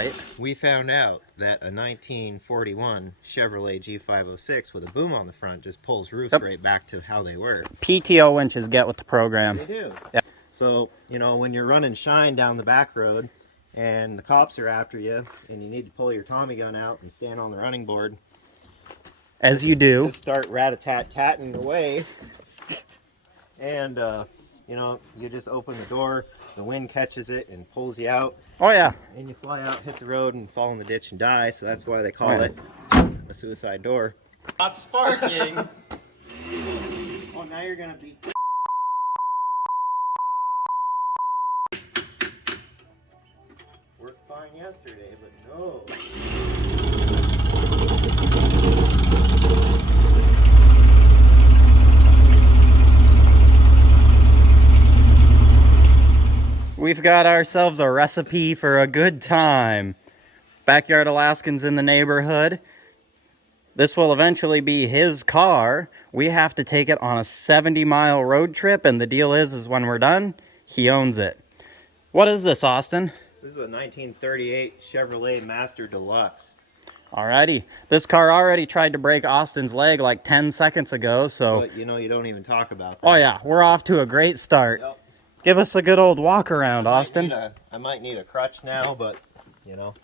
Right. We found out that a 1941 Chevrolet G506 with a boom on the front just pulls roofs right back to how they were. PTO winches get with the program. They do. Yeah. So, you know, when you're running shine down the back road and the cops are after you and you need to pull your Tommy gun out and stand on the running board. As you do. Just start rat-a-tat-tatting away. And, you know, you just open the door, the wind catches it and pulls you out. Oh, yeah. And you fly out, hit the road, and fall in the ditch and die. So that's why they call it a suicide door. Not sparking. Oh, now you're going to be... Worked fine yesterday, but no. We've got ourselves a recipe for a good time. Backyard Alaskans in the neighborhood. This will eventually be his car. We have to take it on a 70-mile road trip, and the deal is when we're done, he owns it. What is this, Austin? This is a 1938 Chevrolet Master Deluxe. Alrighty. This car already tried to break Austin's leg like 10 seconds ago, so... But, you know, you don't even talk about that. Oh, yeah. We're off to a great start. Yep. Give us a good old walk around, Austin. I might need a crutch now, but, you know,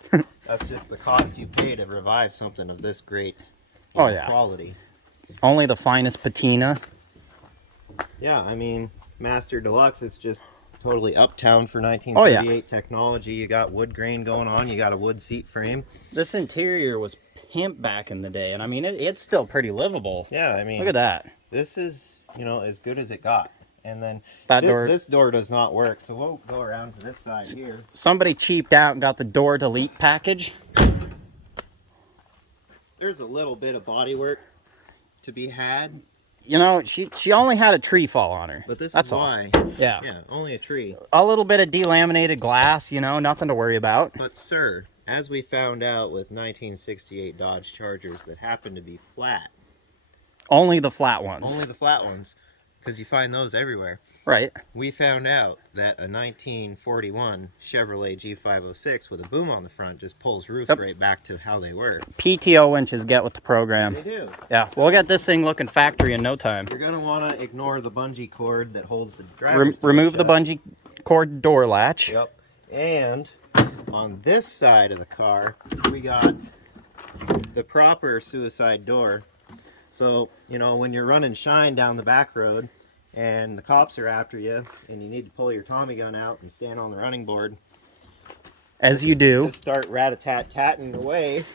that's just the cost you pay to revive something of this great quality. Only the finest patina. Yeah, I mean, Master Deluxe, it's just totally uptown for 1938 technology. You got wood grain going on. You got a wood seat frame. This interior was pimp back in the day, and I mean, it's still pretty livable. Yeah, I mean, look at that. This is, you know, as good as it got. And then this door does not work, so we'll go around to this side here. Somebody cheaped out and got the door delete package. There's a little bit of body work to be had. You know, she only had a tree fall on her. But that's is why. Yeah. Yeah, only a tree. A little bit of delaminated glass, you know, nothing to worry about. But sir, as we found out with 1968 Dodge Chargers that happen to be flat. Only the flat ones. Only the flat ones. Because you find those everywhere. Right. We found out that a 1941 Chevrolet G506 with a boom on the front just pulls roofs right back to how they were. PTO winches get with the program. They do. Yeah, we'll get this thing looking factory in no time. You're going to want to ignore the bungee cord that holds the driver's remove the bungee cord door latch. Yep. And on this side of the car, we got the proper suicide door. So, you know, when you're running shine down the back road and the cops are after you and you need to pull your Tommy gun out and stand on the running board. As you do. Just start rat-a-tat-tatting away.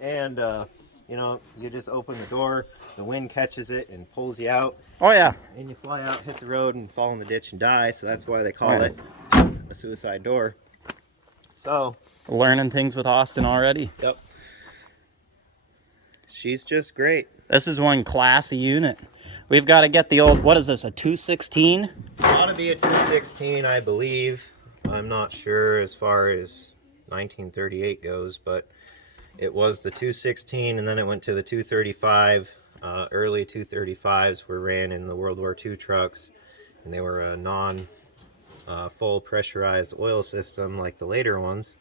And, you know, you just open the door, the wind catches it and pulls you out. Oh, yeah. And you fly out, hit the road, and fall in the ditch and die. So that's why they call it a suicide door. So. Learning things with Austin already. Yep. She's just great. This is one classy unit. We've got to get the old, what is this, a 216? Ought to be a 216, I believe. I'm not sure as far as 1938 goes, but it was the 216, and then it went to the 235. Early 235s were ran in the World War II trucks, and they were a non-full pressurized oil system like the later ones.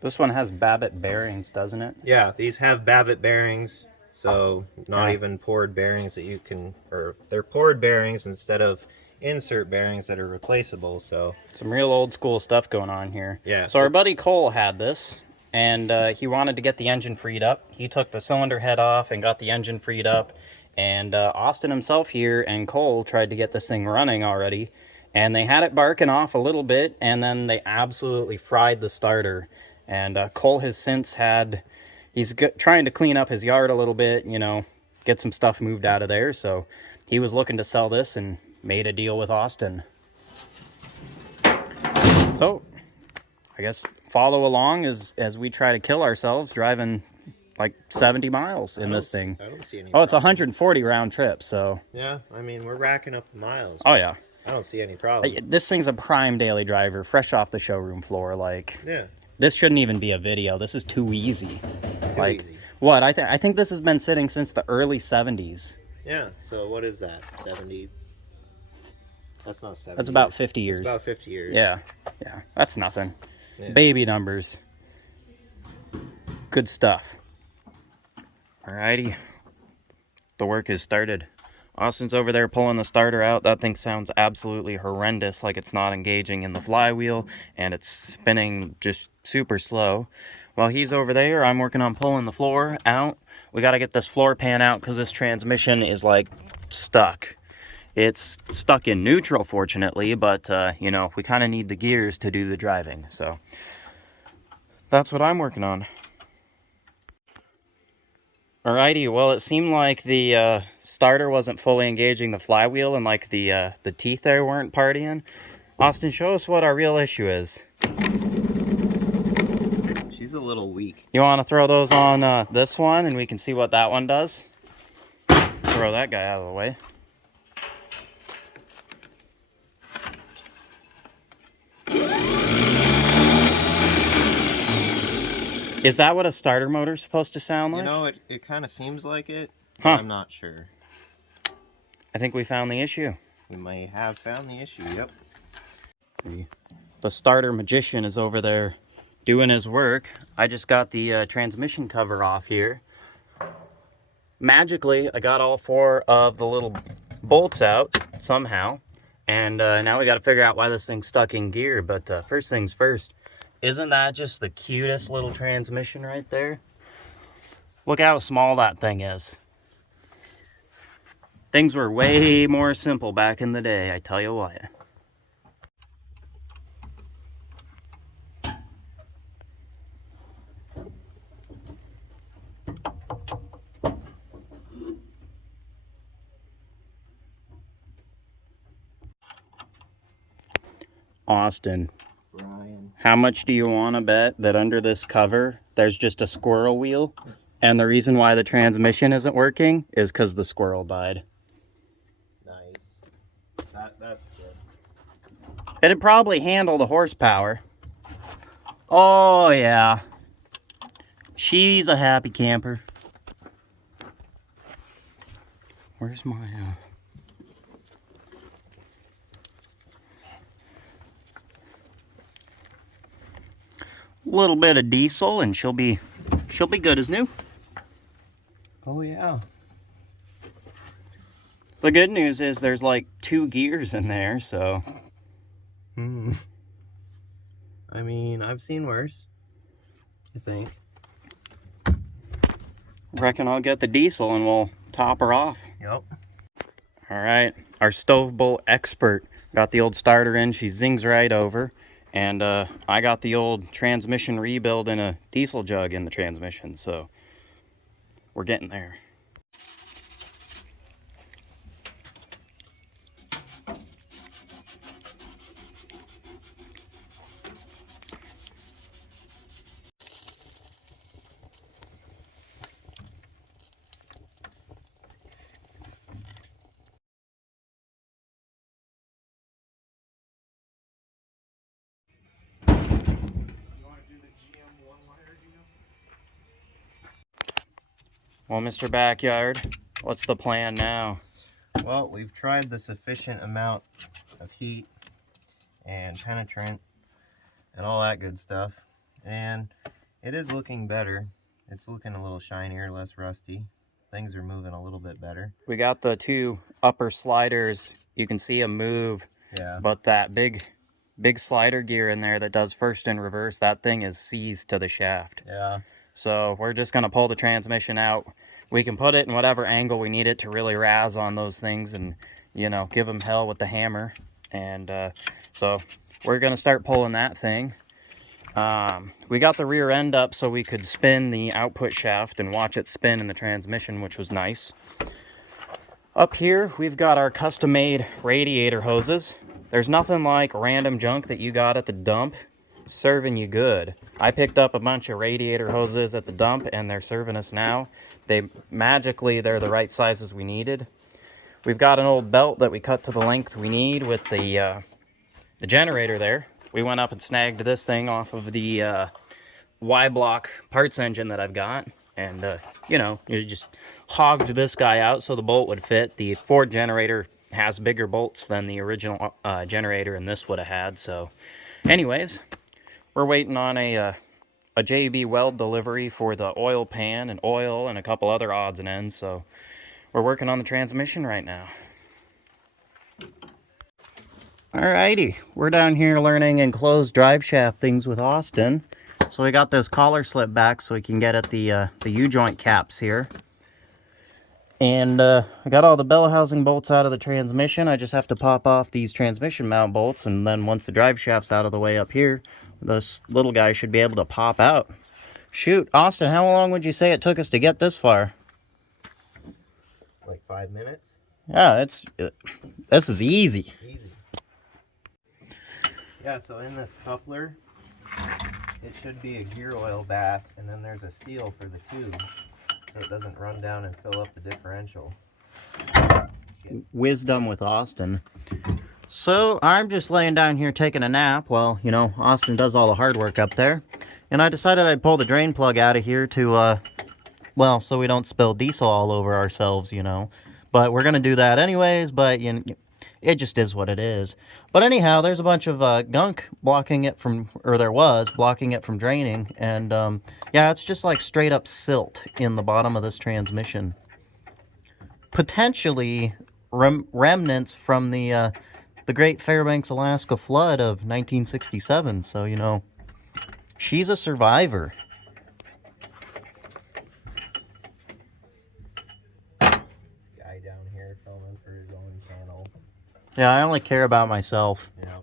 This one has Babbitt bearings, doesn't it? Yeah, these have Babbitt bearings, so not even poured bearings that you can, or they're poured bearings instead of insert bearings that are replaceable. So some real old school stuff going on here. Yeah. So our buddy Cole had this, and he wanted to get the engine freed up. He took the cylinder head off and got the engine freed up. And Austin himself here and Cole tried to get this thing running already, and they had it barking off a little bit, and then they absolutely fried the starter. And Cole has since had, he's trying to clean up his yard a little bit, you know, get some stuff moved out of there. So he was looking to sell this and made a deal with Austin. So I guess follow along as we try to kill ourselves driving like 70 miles in this thing. I don't see any it's a 140 round trip, so. Yeah, I mean, we're racking up the miles. Oh, yeah. I don't see any problem. This thing's a prime daily driver, fresh off the showroom floor, like. Yeah. This shouldn't even be a video. This is too easy. Too easy. What? I think this has been sitting since the early 70s. Yeah. So what is that? 70? That's not 70. That's about 50 years. It's about 50 years. Yeah. Yeah. That's nothing. Yeah. Baby numbers. Good stuff. Alrighty. The work is started. Austin's over there pulling the starter out. That thing sounds absolutely horrendous, like it's not engaging in the flywheel and it's spinning just super slow. While he's over there, I'm working on pulling the floor out. We got to get this floor pan out because this transmission is like stuck. It's stuck in neutral, fortunately, but you know, we kind of need the gears to do the driving. So that's what I'm working on. Alrighty, well, it seemed like the starter wasn't fully engaging the flywheel and like the teeth there weren't partying. Austin, show us what our real issue is. She's a little weak. You want to throw those on this one and we can see what that one does? Throw that guy out of the way. Is that what a starter motor is supposed to sound like? You know, it kind of seems like it, huh. but I'm not sure. I think we found the issue. We may have found the issue, yep. The starter magician is over there doing his work. I just got the transmission cover off here. Magically, I got all 4 of the little bolts out somehow. And now we got to figure out why this thing's stuck in gear. But first things first. Isn't that just the cutest little transmission right there? Look how small that thing is. Things were way more simple back in the day, I tell you what. Austin. Brian. How much do you want to bet that under this cover, there's just a squirrel wheel? And the reason why the transmission isn't working is because the squirrel died. Nice. That's good. It'd probably handle the horsepower. Oh, yeah. She's a happy camper. Where's my... little bit of diesel and she'll be good as new. Oh yeah. The good news is there's like 2 gears in there, so I mean, I've seen worse, I think. Reckon I'll get the diesel and we'll top her off. Yep. All right, our stove bolt expert got the old starter in. She zings right over. And I got the old transmission rebuild in a diesel jug in the transmission, so we're getting there. Well, Mr. Backyard, what's the plan now? Well, we've tried the sufficient amount of heat and penetrant and all that good stuff, and it is looking better. It's looking a little shinier, less rusty. Things are moving a little bit better. We got the 2 upper sliders. You can see them move. Yeah. But that big slider gear in there that does first and reverse, that thing is seized to the shaft. Yeah. So we're just going to pull the transmission out. We can put it in whatever angle we need it to really razz on those things and, you know, give them hell with the hammer. And so we're going to start pulling that thing. We got the rear end up so we could spin the output shaft and watch it spin in the transmission, which was nice. Up here, we've got our custom-made radiator hoses. There's nothing like random junk that you got at the dump serving you good. I picked up a bunch of radiator hoses at the dump and they're serving us now. They're the right sizes we needed. We've got an old belt that we cut to the length we need with the generator there. We went up and snagged this thing off of the Y-block parts engine that I've got, and you know, you just hogged this guy out so the bolt would fit. The Ford generator has bigger bolts than the original generator and this would have had. So anyways, we're waiting on a JB weld delivery for the oil pan and oil and a couple other odds and ends, so we're working on the transmission right now. Alrighty, we're down here learning enclosed drive shaft things with Austin. So we got this collar slip back so we can get at the U-joint caps here. And I got all the bell housing bolts out of the transmission. I just have to pop off these transmission mount bolts, and then once the drive shaft's out of the way up here, this little guy should be able to pop out. Shoot, Austin, how long would you say it took us to get this far? Like 5 minutes? Yeah, this is easy. Easy. Yeah, so in this coupler, it should be a gear oil bath, and then there's a seal for the tube, so it doesn't run down and fill up the differential. Wisdom with Austin. So I'm just laying down here taking a nap while, you know, Austin does all the hard work up there. And I decided I'd pull the drain plug out of here to, well, so we don't spill diesel all over ourselves, you know. But we're going to do that anyways, but you know, it just is what it is. But anyhow, there's a bunch of gunk blocking it from, or there was, blocking it from draining. And yeah, it's just like straight up silt in the bottom of this transmission. Potentially remnants from the Great Fairbanks, Alaska flood of 1967. So, you know, she's a survivor. Guy down here filming for his own channel. Yeah, I only care about myself. Yeah.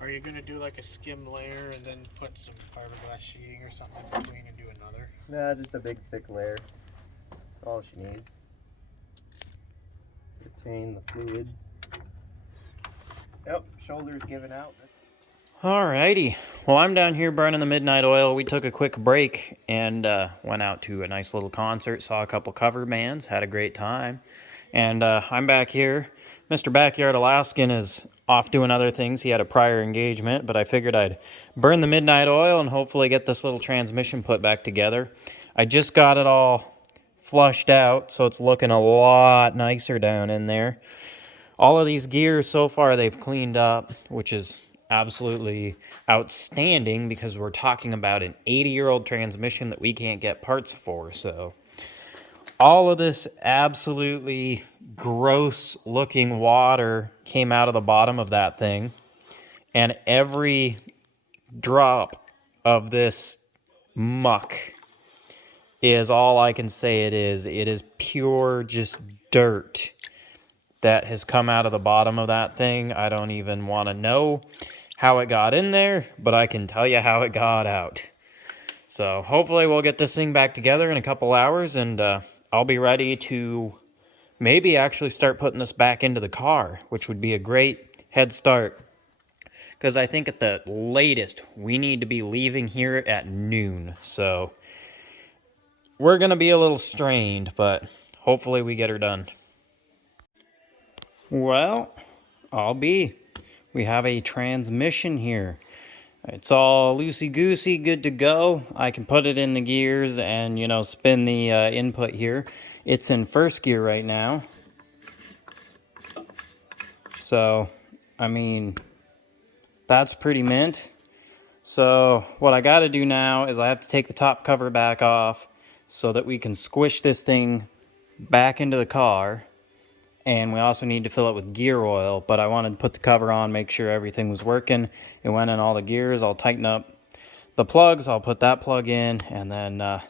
Are you gonna do like a skim layer and then put some fiberglass sheeting or something in between and do another? Nah, just a big thick layer. That's all she needs. Retain the fluids. Yep, shoulder's giving out. Alrighty. Well, I'm down here burning the midnight oil. We took a quick break and went out to a nice little concert, saw a couple cover bands, had a great time. And I'm back here. Mr. Backyard Alaskan is off doing other things. He had a prior engagement, but I figured I'd burn the midnight oil and hopefully get this little transmission put back together. I just got it all flushed out, so it's looking a lot nicer down in there. All of these gears so far they've cleaned up, which is absolutely outstanding because we're talking about an 80-year-old transmission that we can't get parts for. So all of this absolutely gross looking water came out of the bottom of that thing, and every drop of this muck is all I can say it is. It is pure just dirt that has come out of the bottom of that thing. I don't even want to know how it got in there, but I can tell you how it got out. So hopefully we'll get this thing back together in a couple hours, and I'll be ready to maybe actually start putting this back into the car, which would be a great head start. Because I think at the latest, we need to be leaving here at noon. So we're going to be a little strained, but hopefully we get her done. Well, we have a transmission here. It's all loosey-goosey, good to go. I can put it in the gears and, you know, spin the input here. It's in first gear right now. So, I mean, that's pretty mint. So, what I got to do now is I have to take the top cover back off so that we can squish this thing back into the car. And we also need to fill it with gear oil, but I wanted to put the cover on, make sure everything was working. It went in all the gears. I'll tighten up the plugs. I'll put that plug in, and then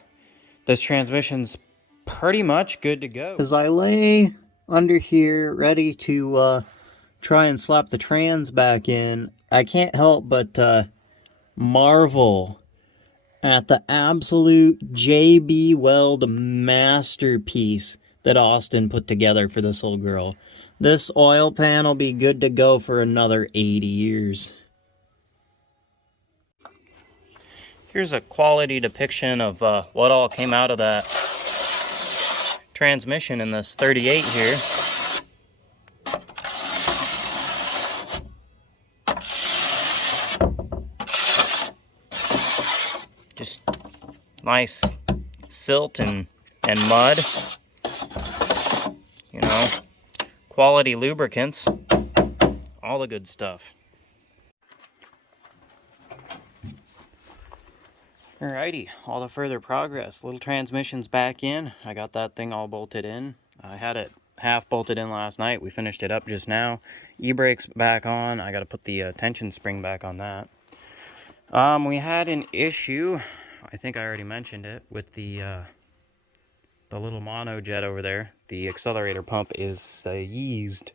this transmission's pretty much good to go. As I lay under here ready to try and slap the trans back in, I can't help but marvel at the absolute JB Weld masterpiece that Austin put together for this old girl. This oil pan will be good to go for another 80 years. Here's a quality depiction of what all came out of that transmission in this 38 here. nice silt and mud. You know, quality lubricants, all the good stuff. Alrighty, all the further progress. Little transmission's back in. I got that thing all bolted in. I had it half bolted in last night. We finished it up just now. E-brake's back on. I got to put the tension spring back on that. We had an issue, I think I already mentioned it, with the little mono jet over there. The accelerator pump is seized.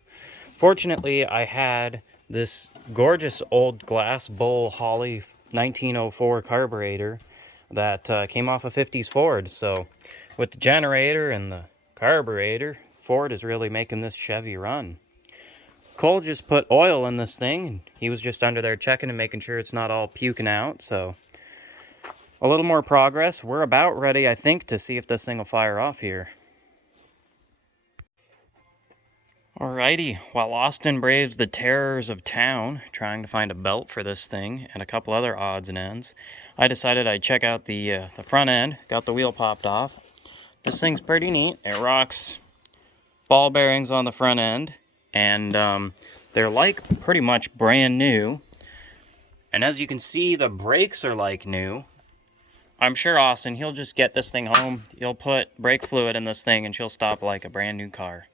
Fortunately, I had this gorgeous old glass bull Holley 1904 carburetor that came off a 50s Ford. So with the generator and the carburetor, Ford is really making this Chevy run. Cole just put oil in this thing, and he was just under there checking and making sure it's not all puking out. So a little more progress. We're about ready, I think, to see if this thing will fire off here. Alrighty, while Austin braves the terrors of town, trying to find a belt for this thing and a couple other odds and ends, I decided I'd check out the front end. Got the wheel popped off. This thing's pretty neat. It rocks ball bearings on the front end, and they're like pretty much brand new. And as you can see, the brakes are like new. I'm sure Austin, he'll just get this thing home. He'll put brake fluid in this thing and she'll stop like a brand new car.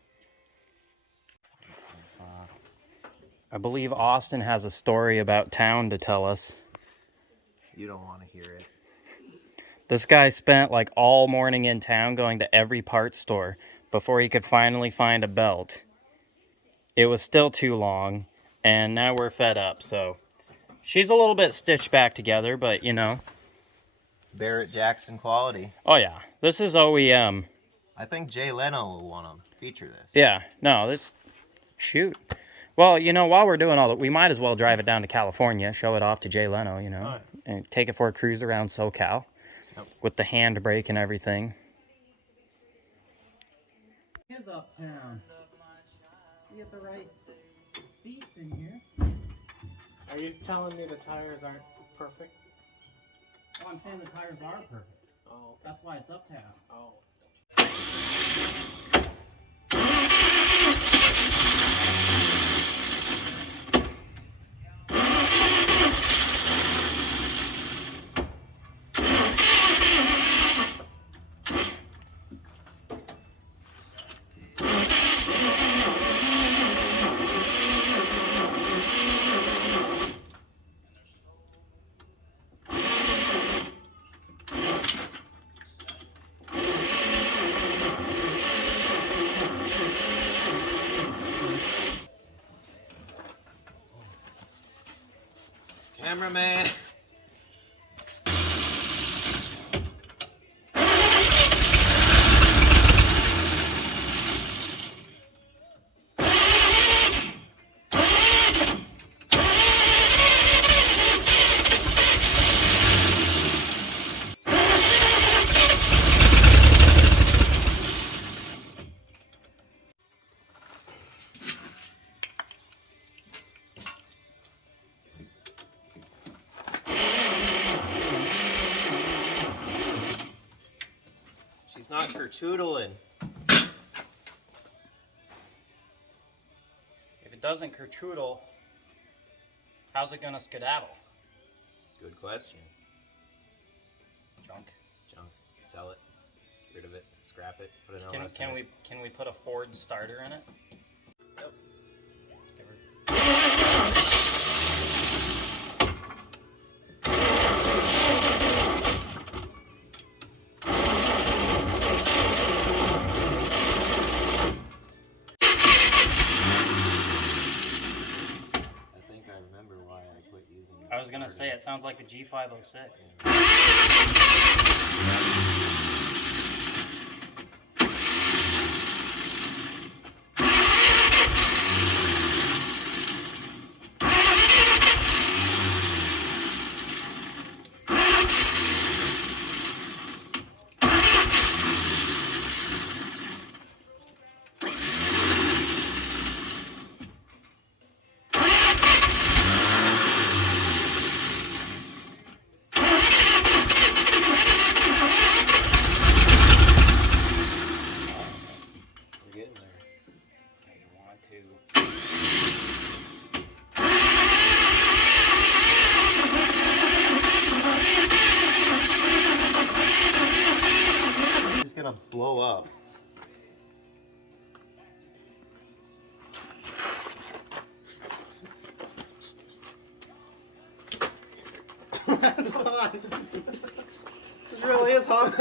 I believe Austin has a story about town to tell us. You don't want to hear it. This guy spent like all morning in town going to every parts store before he could finally find a belt. It was still too long, and now we're fed up, so she's a little bit stitched back together, but you know. Barrett Jackson quality. Oh yeah, this is OEM. I think Jay Leno will want to feature this. Yeah, no, this, shoot. Well, you know, while we're doing all that, we might as well drive it down to California, show it off to Jay Leno, you know, Right. And take it for a cruise around SoCal. Yep. With the handbrake and everything. Is uptown. You get the right seats in here. Are you telling me the tires aren't perfect? Oh, I'm saying the tires are perfect. Oh, That's why it's uptown. oh. Cameraman. She's not kertoodling. If it doesn't kerchoodle, how's it gonna skedaddle? Good question. Junk. Junk. Sell it. Get rid of it. Scrap it. Put an LS Can in it. we put a Ford starter in it? Yep. Give her- I think I remember why I quit using it. I was gonna say, it sounds like a G506. blow up. That's hot. This really is hot.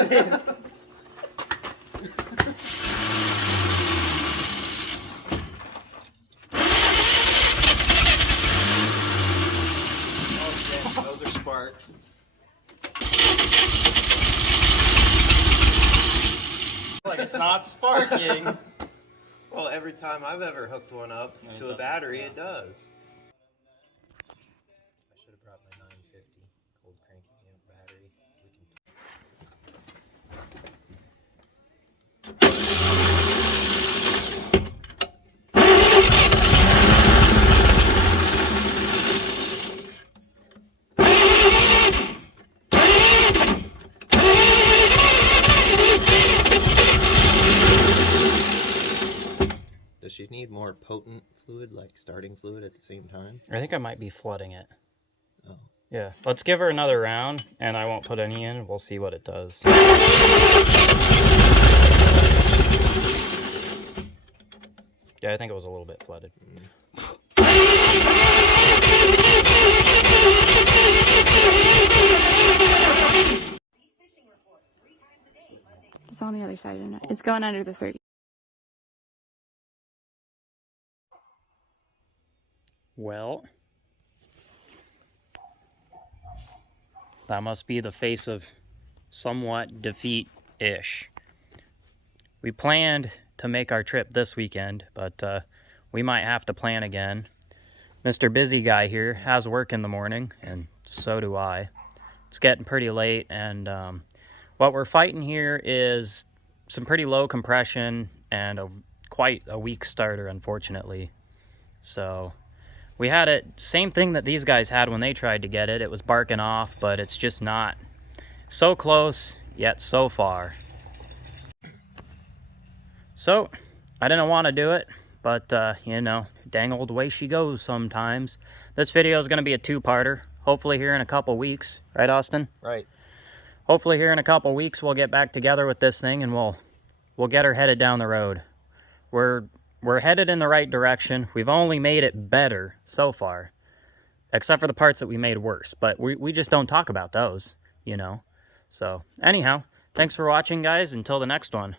Those are sparks. Like it's not sparking. Well, every time I've ever hooked one up to a battery, it does. I should have brought my 950 cold cranking amp battery. Does she need more potent fluid, like starting fluid at the same time? I think I might be flooding it. Oh. Yeah, let's give her another round, and I won't put any in. We'll see what it does. Yeah, I think it was a little bit flooded. It's on the other side of the net. It's going under the 30. Well, that must be the face of somewhat defeat-ish. We planned to make our trip this weekend, but we might have to plan again. Mr. Busy Guy here has work in the morning, and so do I. It's getting pretty late, and what we're fighting here is some pretty low compression and quite a weak starter, unfortunately. So we had it, same thing that these guys had when they tried to get it. It was barking off, but it's just not so close, yet so far. So, I didn't want to do it, but, you know, dang old way she goes sometimes. This video is going to be a two-parter, hopefully here in a couple weeks. Right, Austin? Right. Hopefully here in a couple weeks we'll get back together with this thing and we'll get her headed down the road. We're headed in the right direction. We've only made it better so far, except for the parts that we made worse, but we just don't talk about those, you know. So anyhow, thanks for watching, guys. Until the next one.